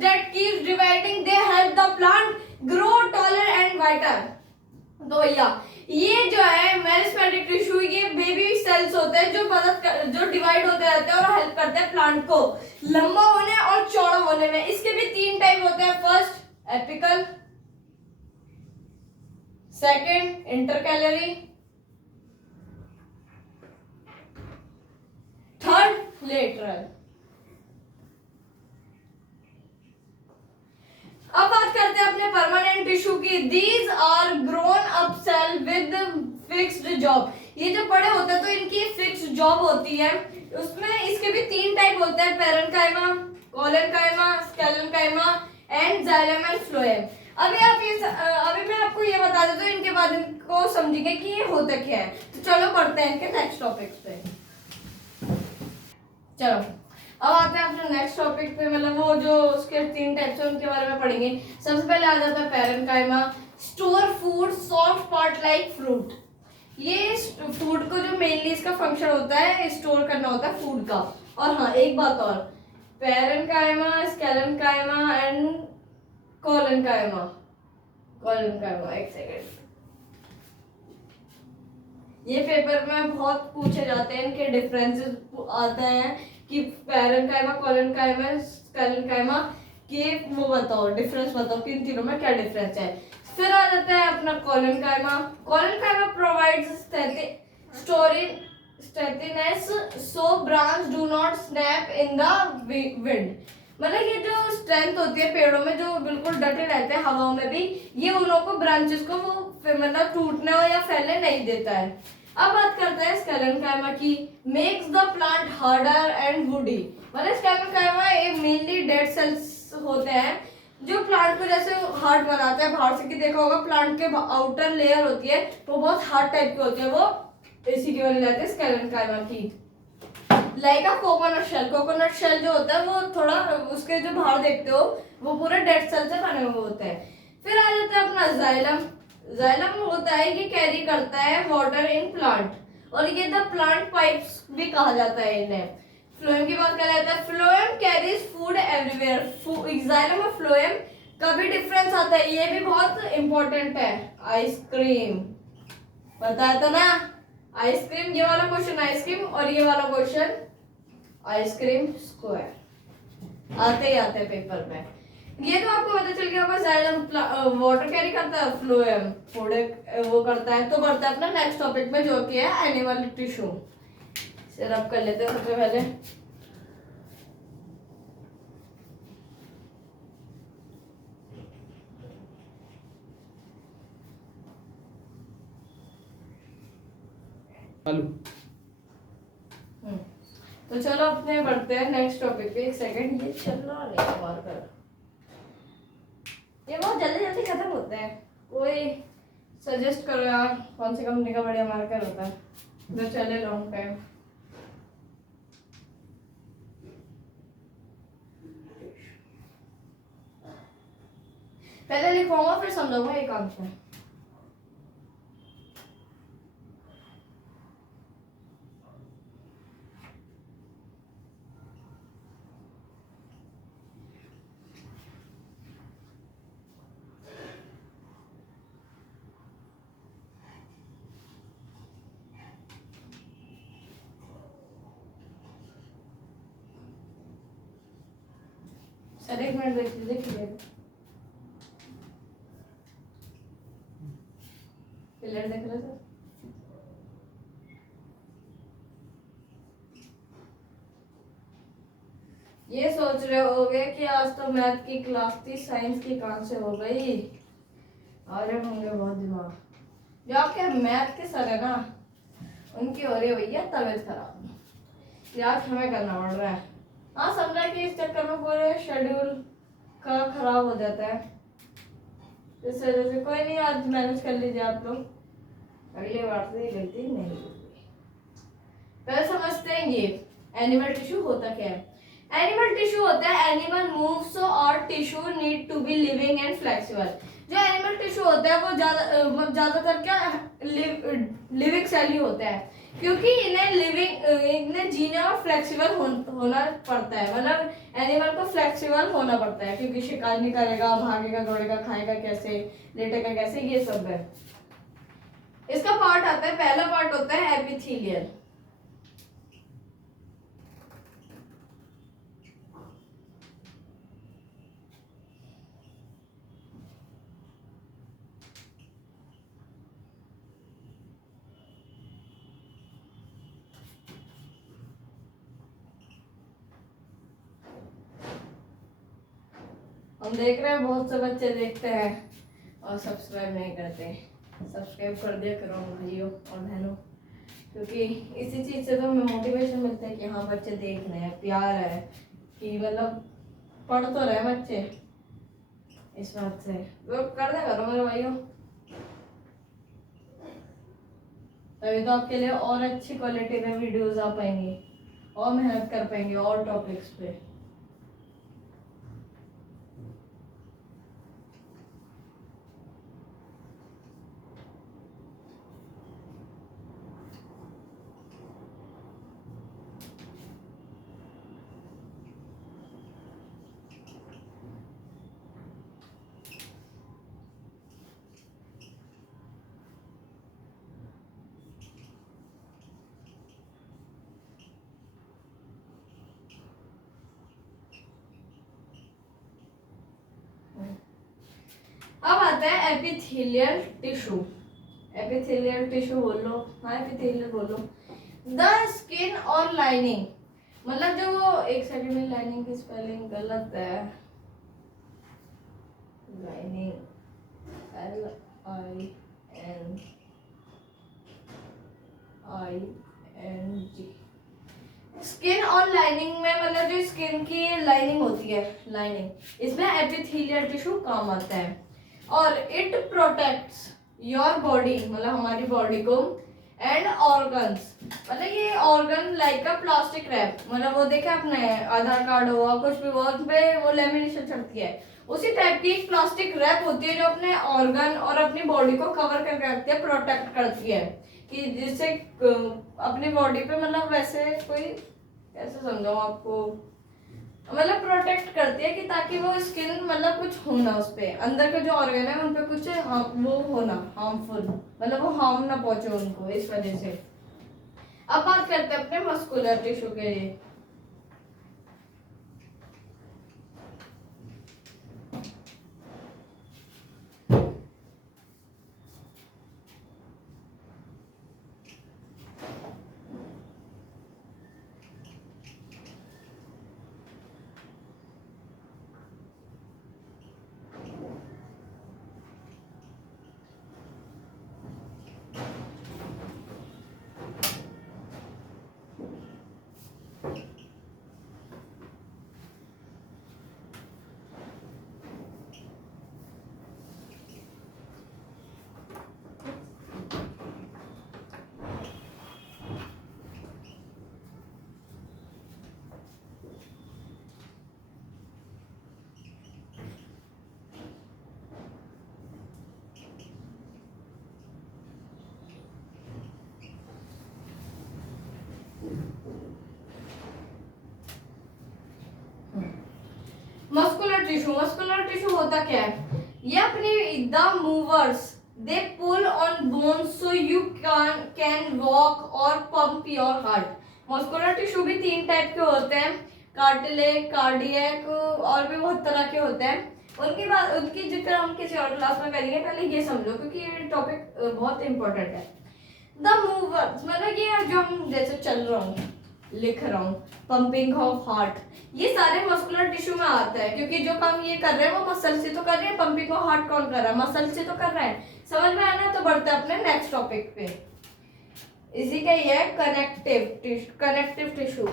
that keeps dividing, they help the plant grow taller and whiter. तो भैया ये जो है मेरिस्टेमेटिक टिश्यू, ये बेबी सेल्स होते हैं जो डिवाइड होते रहते हैं और हेल्प करते हैं प्लांट को लंबा होने और चौड़ा होने में। इसके भी 3 टाइप होते हैं। First apical, second intercalary, third lateral. अब बात करते हैं अपने परमानेंट टिश्यू की। These are grown up cell with fixed job. ये जो बड़े होते हैं तो इनकी फिक्स्ड जॉब होती है। उसमें इसके भी 3 टाइप होते हैं, parenchyma, collenchyma, sclerenchyma and xylem and phloem. अभी मैं आपको ये बता देता हूँ, इनके बाद इनको समझेंगे कि ये होता क्या है। तो चलो पढ़ते हैं इनके नेक्स्ट टॉपिक पे। चलो अब आते हैं अपने नेक्स्ट टॉपिक पे, मतलब वो जो उसके 3 टाइप्स हैं उनके बारे में पढ़ेंगे। सबसे पहले आ जाता है parenchyma, store food soft part like fruit. ये फूड को जो मेनली इसका फंक्शन होता है स्टोर करना होता है फूड का। और हाँ एक बात और, पैरेन्काइमा, स्केलेनकाइमा एंड कोलेनकाइमा। एक सेकेंड, ये पेपर में बहुत पूछे जाते हैं, इनके डिफरेंसेस आते हैं कि पैरेन्काइमा, कोलेनकाइमा, स्केलेनकाइमा के वो बताओ, डिफरेंस बताओ कि इन तीनों में क्या डिफरेंस है। फिर आ जाता है अपना collenchyma. Collenchyma provides stretchiness so branch do not snap in the wind. मतलब ये जो स्ट्रेंथ होती है पेड़ों में, जो बिल्कुल डटे रहते हैं हवाओं में भी, ये उन लोगों को ब्रांचेस को वो मतलब टूटने या फैलने नहीं देता है। अब बात करते हैं स्केलेनकाइमा की। Makes the plant harder and woody. मतलब स्केलेनकाइमा ये मेनली डेड सेल्स होते हैं जो प्लांट को जैसे हार्ड बनाते हैं बाहर से, कि देखा होगा प्लांट के आउटर लेयर होती है वो बहुत हार्ड टाइप की होती है, वो इसी की बनी जाती है स्केलेनकाइमा की। Like a coconut shell. Coconut shell जो होता है वो थोड़ा उसके जो बाहर देखते हो वो पूरे डेड सेल से बने हुए होते हैं। फिर आ जाता है अपना जाइलम। जाइलम होता है ये कैरी करता है वाटर इन प्लांट, और ये द प्लांट पाइप्स भी कहा जाता है इन्हें। फ्लोएम की बात कर लेते हैं। Phloem carries food everywhere. Xylem और फ्लोएम का भी डिफरेंस आता है, ये भी बहुत इंपॉर्टेंट है। आइसक्रीम बताया था ना, आइसक्रीम, ये वाला क्वेश्चन आइसक्रीम और ये वाला क्वेश्चन आइसक्रीम स्क्वायर आते ही आते हैं पेपर में। ये तो आपको पता चल गया होगा। जाइलम वाटर कैरी करता है, फ्लोएम फूड वो करता है। तो बढ़ता है अपना नेक्स्ट टॉपिक में जो कि है एनिमल टिश्यू। रब कर लेते हैं सबसे पहले। तो चलो अपने बढ़ते हैं नेक्स्ट टॉपिक पे। एक सेकंड, ये चल रहा है मार्कर, ये बहुत जल्दी जल्दी खत्म होते हैं। कोई सजेस्ट करो यार कौन सी कंपनी का बढ़िया मार्कर होता है जो चले लॉन्ग टाइम। पहले लिखवाऊंगा फिर समझाऊंगा एक आंसर। सर एक मिनट देख लीजिए, क्लियर देख रहे सर। ये सोच रहे होगे कि आज तो मैथ की क्लास थी, साइंस की कहाँ से हो गई। आज होंगे बहुत दिमाग। जो आपके मैथ के सर है ना उनकी हो रही है भैया तबीयत खराब, याद हमें करना पड़ रहा है। हाँ समझा कि इस चक्कर में पूरे शेड्यूल का खराब हो जाता है, इस वजह से। कोई नहीं, आज मैनेज कर लीजिए आप लोग, अगली बार से गलती नहीं होगी। पहले समझते हैं ये एनिमल टिश्यू होता क्या है। एनिमल टिश्यू होता है एनिमल मूव्स और tissue need to be living and flexible. जो एनिमल टिश्यू होता है वो ज्यादातर क्या लिविंग सेल ही होता है। क्योंकि इन्हें जीने और फ्लेक्सिबल होना पड़ता है, मतलब एनिमल को फ्लेक्सिबल होना पड़ता है, क्योंकि शिकार नहीं करेगा, भागेगा, दौड़ेगा, खाएगा कैसे, लेटेगा कैसे, ये सब है। इसका पार्ट आता है, पहला पार्ट होता है एपिथेलियल। हम देख रहे हैं बहुत से बच्चे देखते हैं और सब्सक्राइब नहीं करते। सब्सक्राइब कर दिया करो भाइयों और बहनों, क्योंकि इसी चीज़ से तो हमें मोटिवेशन मिलता है कि हाँ बच्चे देख रहे हैं, प्यार है, कि मतलब पढ़ तो रहे बच्चे। इस बात से तो कर दिया करो मेरे भाइयों, तभी तो आपके लिए और अच्छी क्वालिटी में वीडियोस आ पाएंगी और मेहनत कर पाएंगे और टॉपिक्स पे। अब आता है एपिथेलियल टिश्यू। एपिथेलियल टिश्यू बोलो, हाँ एपिथेलियल बोलो। द स्किन और लाइनिंग, मतलब जो एक सेकंड में, लाइनिंग की स्पेलिंग गलत है, लाइनिंग LINING। स्किन और लाइनिंग में, मतलब जो स्किन की लाइनिंग होती है, लाइनिंग, इसमें एपिथेलियल टिश्यू काम आता है और इट प्रोटेक्ट्स योर बॉडी, मतलब हमारी बॉडी को, एंड ऑर्गन्स, मतलब ये ऑर्गन लाइक अ प्लास्टिक रैप, मतलब वो देखा आपने आधार कार्ड हुआ कुछ भी हुआ उस पे वो लेमिनेशन चढ़ती है, उसी टाइप की एक प्लास्टिक रैप होती है जो अपने ऑर्गन और अपनी बॉडी को कवर करके रखती है, प्रोटेक्ट करती है, कि जिससे अपनी बॉडी पे, मतलब वैसे कोई कैसे समझाऊं आपको, मतलब प्रोटेक्ट करती है कि ताकि वो स्किन, मतलब कुछ होना उस पे, अंदर के जो ऑर्गन है उन पे कुछ वो होना हार्मफुल, मतलब वो हार्म ना पहुंचे उनको, इस वजह से। अब बात करते हैं अपने मस्कुलर टिश्यू के लिए। मस्कुलर टिश्यू होता क्या है, ये अपनी the movers they pull on bones so you can walk और pump your heart. Muscular tissue भी 3 टाइप के होते हैं, कार्टिलेज, कार्डियक और भी बहुत तरह के होते हैं। उनकी जिक्र हम किसी और क्लास में करेंगे, पहले ये समझो क्योंकि ये टॉपिक बहुत इंपॉर्टेंट है। द मूवर्स मतलब ये जो हम जैसे चल रहा हूँ, लिख रहा हूँ, पंपिंग ऑफ हार्ट, ये सारे मस्कुलर टिश्यू में आता है, क्योंकि जो काम ये कर रहे हैं वो मसल से तो कर रहे हैं, पंपिंग ऑफ हार्ट कौन कर रहा है, मसल से तो कर रहा है। समझ में आना, तो बढ़ते हैं अपने नेक्स्ट टॉपिक पे। इसी का ये है कनेक्टिव टिश्यू।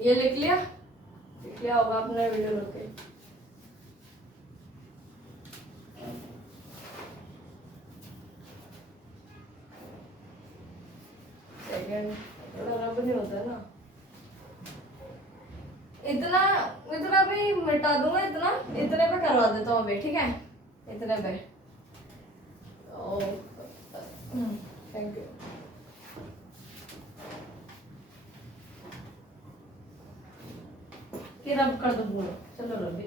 ये लिख लिया होगा अपने वीडियो रोके। सेकंड थोड़ा रब नहीं होता है ना, इतना भी मिटा दूंगा, इतने पे करवा देता हूँ अभी, ठीक है, इतने पे। Thank you. ये रब कर दो पूरा, चलो रब।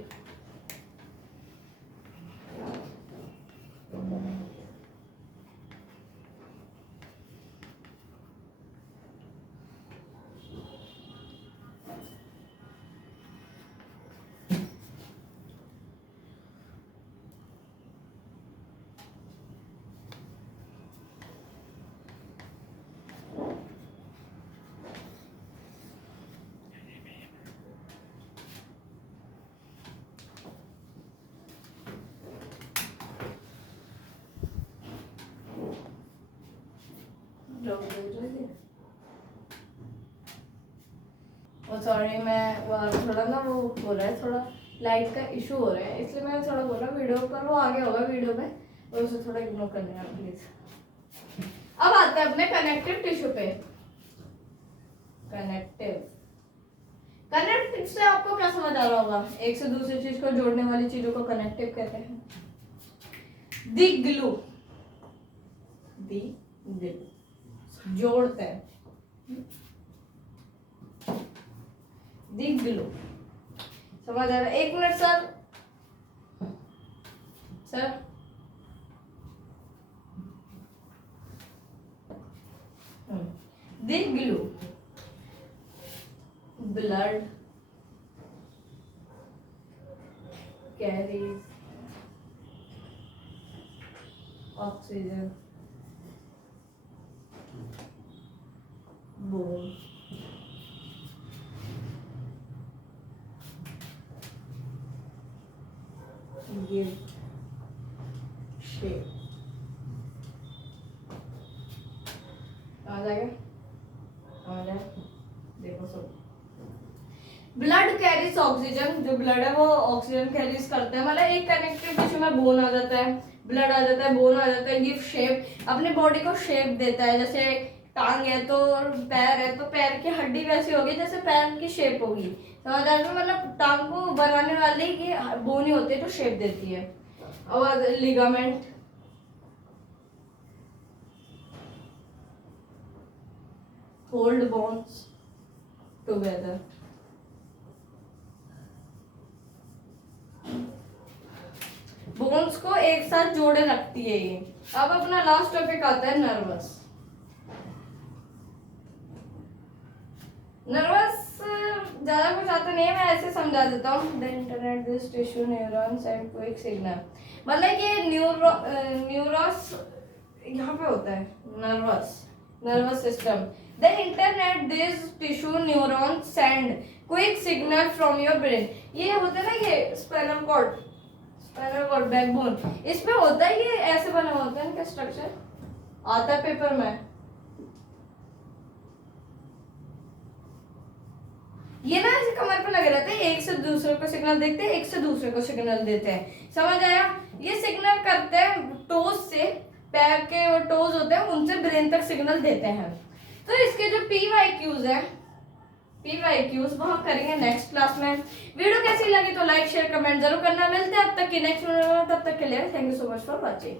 सॉरी, मैं थोड़ा ना वो हो रहा है, थोड़ा लाइट का इशू हो रहा है, इसलिए मैंने थोड़ा बोला वीडियो पर, वो आ गया होगा वीडियो में, और उसे थोड़ा इग्नोर कर लेना प्लीज। अब आते हैं अपने कनेक्टिव टिश्यू पे। कनेक्टिव से आपको क्या समझ आ रहा होगा? एक से दूसरी चीज को जोड़ने वाली चीजों को कनेक्टिव कहते हैं। दी ग्लू, जोड़ते हैं। दी ग्लू, समझ आ रहा है? एक minute sir, the glue, blood carries oxygen, bone give shape। आ जाएगा, देखो सब। ब्लड कैरीज ऑक्सीजन, जो ब्लड है वो ऑक्सीजन कैरीज करता है, मतलब एक कनेक्टिव टिश्यू में बोन आ जाता है, ब्लड आ जाता है, बोन आ जाता है, गिव शेप, अपने बॉडी को शेप देता है। जैसे टांग है तो पैर है तो पैर की हड्डी वैसी होगी जैसे पैर की शेप होगी, समझ आ रहा है? मतलब टांग को बनाने वाले की बोन ही होती है तो शेप देती है। और ligament, hold bones together. Bones को एक साथ जोड़े रखती है ये। अब अपना लास्ट टॉपिक आता है नर्वस। ज्यादा कुछ आता नहीं है, मैं ऐसे समझा देता हूँ। The internet this tissue neurons and quick signal, मतलब ये न्यूरॉस यहाँ पे होता है, nervous system. The internet this tissue neurons send quick signal from your brain. ये होता है ना, ये स्पाइनल कॉर्ड, बैकबोन, इसमें होता है, ये ऐसे बना होता है, इनका स्ट्रक्चर आता है पेपर में। ये ना ऐसे कमर पे लगे रहते हैं, एक से दूसरे को सिग्नल देखते हैं, एक से दूसरे को सिग्नल देते हैं, समझ आया? ये सिग्नल करते हैं टोज से, पैर के और टोज होते हैं उनसे ब्रेन तक सिग्नल देते हैं। तो इसके जो PYQs है, वो हम करेंगे नेक्स्ट क्लास में। वीडियो कैसी लगी तो लाइक शेयर कमेंट जरूर करना। मिलते हैं अब तक की नेक्स्ट वीडियो में, तब तक के लिए thank you so much for watching.